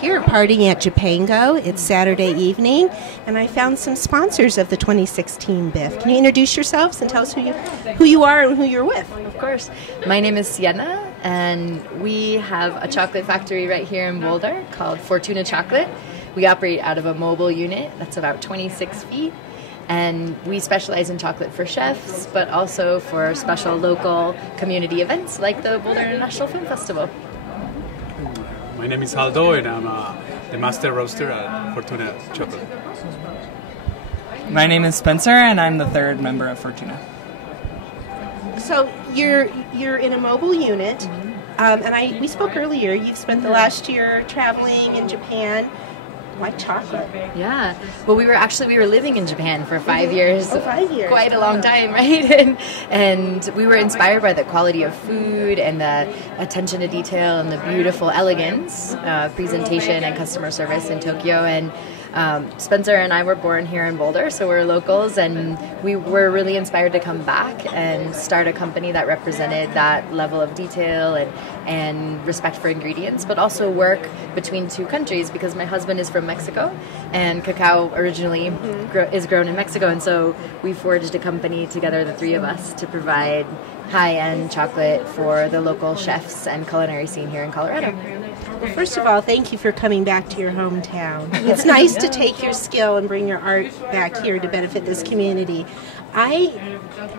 here partying at Japango. It's Saturday evening, and I found some sponsors of the 2016 BIFF. Can you introduce yourselves and tell us who you are and who you're with? Of course. My name is Sienna, and we have a chocolate factory right here in Boulder called Fortuna Chocolate. We operate out of a mobile unit that's about 26 feet, and we specialize in chocolate for chefs, but also for special local community events like the Boulder International Film Festival. My name is Aldo, and I'm the master roaster at Fortuna Chocolate. My name is Spencer, and I'm the third member of Fortuna. So you're in a mobile unit, and we spoke earlier. You've spent the last year traveling in Japan. Why chocolate? Yeah. Well, we were living in Japan for 5 years. Oh, 5 years. Quite a long time, right? And we were inspired by the quality of food and the attention to detail and the beautiful elegance, presentation and customer service in Tokyo. And Spencer and I were born here in Boulder, so we're locals, and we were really inspired to come back and start a company that represented that level of detail and respect for ingredients, but also work between two countries, because my husband is from Mexico, and cacao originally is grown in Mexico, and so we forged a company together, the three of us, to provide high-end chocolate for the local chefs and culinary scene here in Colorado. Well, first of all, thank you for coming back to your hometown. It's nice to take your skill and bring your art back here to benefit this community. I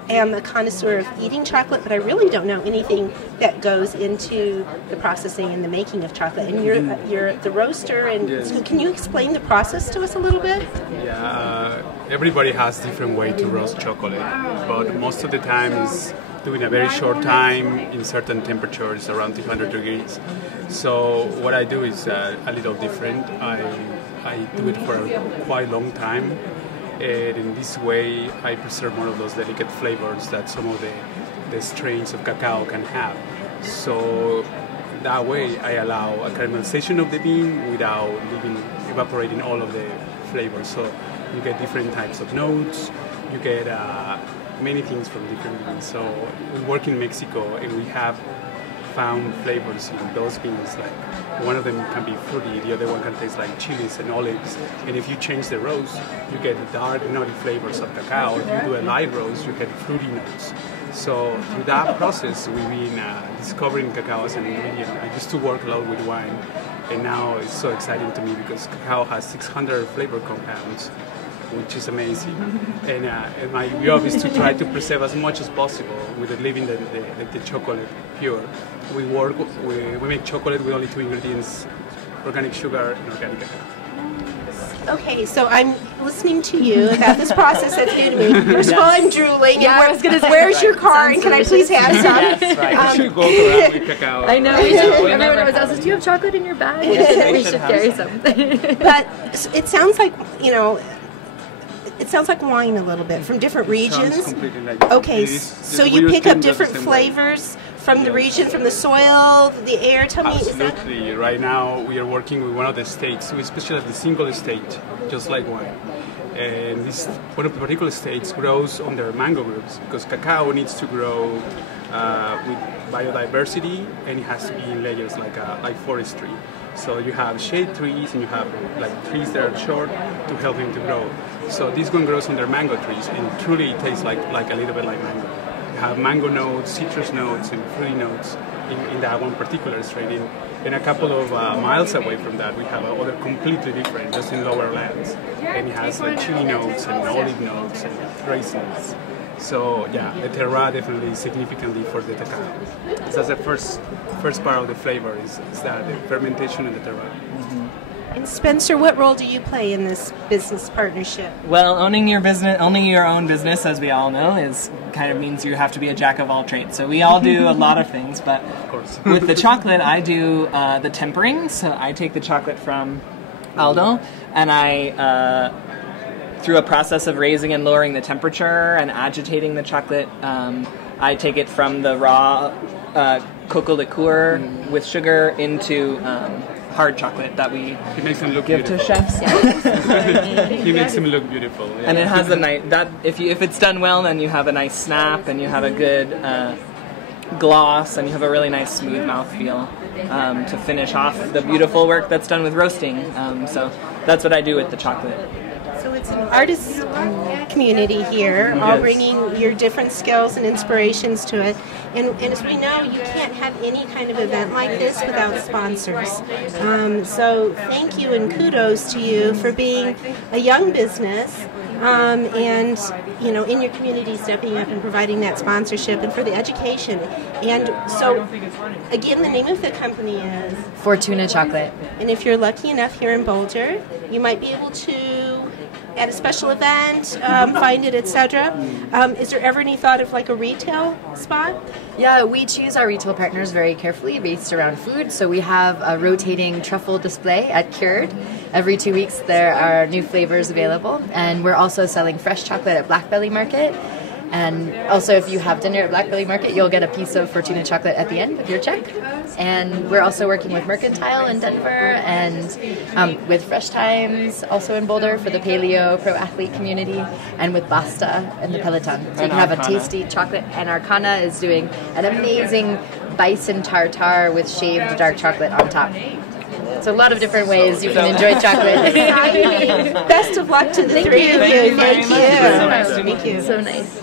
am a connoisseur of eating chocolate, but I really don't know anything that goes into the processing and the making of chocolate. And you're the roaster, and yes. So can you explain the process to us a little bit? Yeah, everybody has different way to roast chocolate, but most of the time is doing a very short time in certain temperatures around 200 degrees. So what I do is a little different. I do it for a quite long time, and in this way I preserve more of those delicate flavors that some of the strains of cacao can have. So that way I allow a caramelization of the bean without evaporating all of the flavors. So you get different types of notes, you get many things from different beans. So we work in Mexico, and we have found flavors in those beans. Like one of them can be fruity, the other one can taste like chilies and olives. And if you change the roast, you get the dark, nutty flavors of cacao. If you do a light roast, you get fruity notes. So through that process, we've been discovering cacao as an ingredient. I used to work a lot with wine, and now it's so exciting to me because cacao has 600 flavor compounds, which is amazing. And my job is to try to preserve as much as possible with leaving the chocolate pure. We make chocolate with only two ingredients: organic sugar and organic cacao. Okay, so I'm listening to you about this process that's new to me. First of all, I'm drooling. Yeah, and I was gonna say, where's your car? Sounds And can I please have some? Yes, right. You should go around with cacao. I know. Everyone always asks us, "Do you have chocolate in your bag?" We should carry some. But it sounds like, it sounds like wine a little bit from different regions. Sounds completely like Okay, so you pick up different flavors from the Yes. region, from the soil, the air. Tell me, is that? Absolutely. Right now we are working with one of the states. We specialize the single estate, just like wine. And this one of the particular states grows under mango groups, because cacao needs to grow with biodiversity, and it has to be in layers like forestry. So you have shade trees, and you have like trees that are short to help them to grow. So this one grows under mango trees, and truly it tastes like a little bit like mango. You have mango notes, citrus notes, and fruity notes in that one particular strain. And a couple of miles away from that, we have other completely different, just in lower lands. And it has like chili notes and olive notes and raisins. So yeah, the terroir definitely significantly for the cacao. So that's the first part of the flavor is that the fermentation and the terroir. And Spencer, what role do you play in this business partnership? Well, owning your own business, as we all know, kind of means you have to be a jack of all trades. So we all do a lot of things, but Of course. with the chocolate, I do the tempering. So I take the chocolate from Aldo, and I, through a process of raising and lowering the temperature and agitating the chocolate, I take it from the raw cocoa liqueur with sugar into hard chocolate that we He makes them look give beautiful. to chefs. He makes them look beautiful. Yeah. And it has a nice if it's done well, then you have a nice snap, and you have a good gloss, and you have a really nice smooth mouthfeel. to finish off the beautiful work that's done with roasting. So that's what I do with the chocolate. So it's an artist community here, all bringing your different skills and inspirations to it. And as we know, you can't have any kind of event like this without sponsors. So thank you and kudos to you for being a young business and, you know, in your community stepping up and providing that sponsorship and for the education. And so, again, the name of the company is? Fortuna Chocolate. And if you're lucky enough here in Boulder, you might be able to, at a special event, find it, etc. Is there ever any thought of like a retail spot? Yeah, we choose our retail partners very carefully based around food. So we have a rotating truffle display at Cured. Every 2 weeks there are new flavors available. And we're also selling fresh chocolate at Black Belly Market. And also if you have dinner at Black Belly Market, you'll get a piece of Fortuna Chocolate at the end of your check. And we're also working with Mercantile in Denver and with Fresh Times, also in Boulder for the paleo pro athlete community, and with Basta and the Peloton. So you can have a tasty chocolate. And Arcana is doing an amazing bison tartare with shaved dark chocolate on top. So a lot of different ways you can enjoy chocolate. Best of luck to the three of you. Thank you very much. Thank you. So nice.